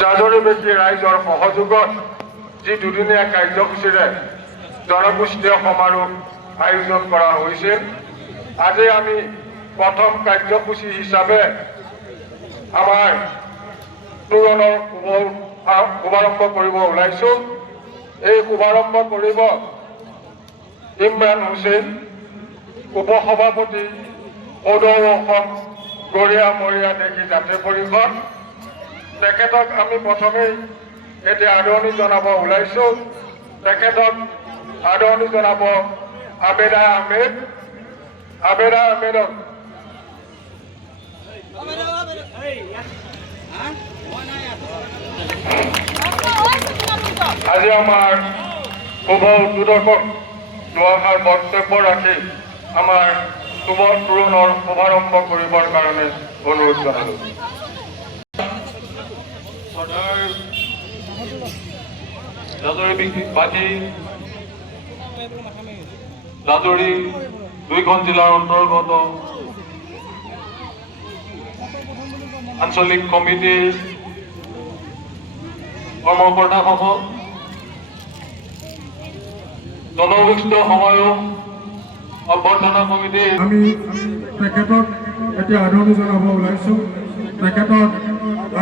জাজৰিবেশী ৰাইজৰ সহযোগত যি দুদিনীয়া কাৰ্যসূচীৰে জনগোষ্ঠীয় সমাৰোহ আয়োজন কৰা হৈছিল। আজি আমি প্ৰথম কাৰ্যসূচী হিচাপে আমাৰ তোৰণৰ শুভাৰম্ভ কৰিব ওলাইছোঁ। এই শুভাৰম্ভ কৰিব ইমৰান হুছেইন, উপসভাপতি সদৌ অসম গৰিয়া মৰিয়া দেশী জাতীয় পৰিষদ। তেখেতক আমি প্ৰথমেই এতিয়া আদৰণি জনাব ওলাইছোঁ। তেখেতক আদৰণি জনাব আবেদা আহমেদ। আবেদা আহমেদক আজি আমাৰ শুভ উদ্বোধকক দুআষাৰ বক্তব্য ৰাখি আমাৰ শুভ তোৰণৰ শুভাৰম্ভ কৰিবৰ কাৰণে অনুৰোধ জনালোঁ। জাজৰি দুইখন জিলাৰ অন্তৰ্গত আঞ্চলিক কমিটিৰ কৰ্মকৰ্তাসকল, জনগোষ্ঠী সমাৰোহ অভ্যৰ্থনা কমিটি, আমি তেখেতক এতিয়া আদৰণি জনাব ওলাইছোঁ। তেখেতক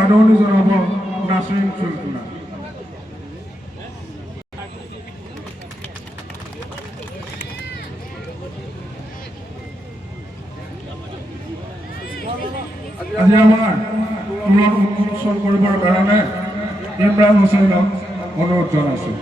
আদৰণি জনাব নাছৰিন চুলকুনা। আজি আমাৰ তোৰণ উন্মোচন কৰিবৰ কাৰণে ইমৰান হুছেইনক অনুৰোধ জনাইছোঁ।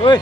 Oi,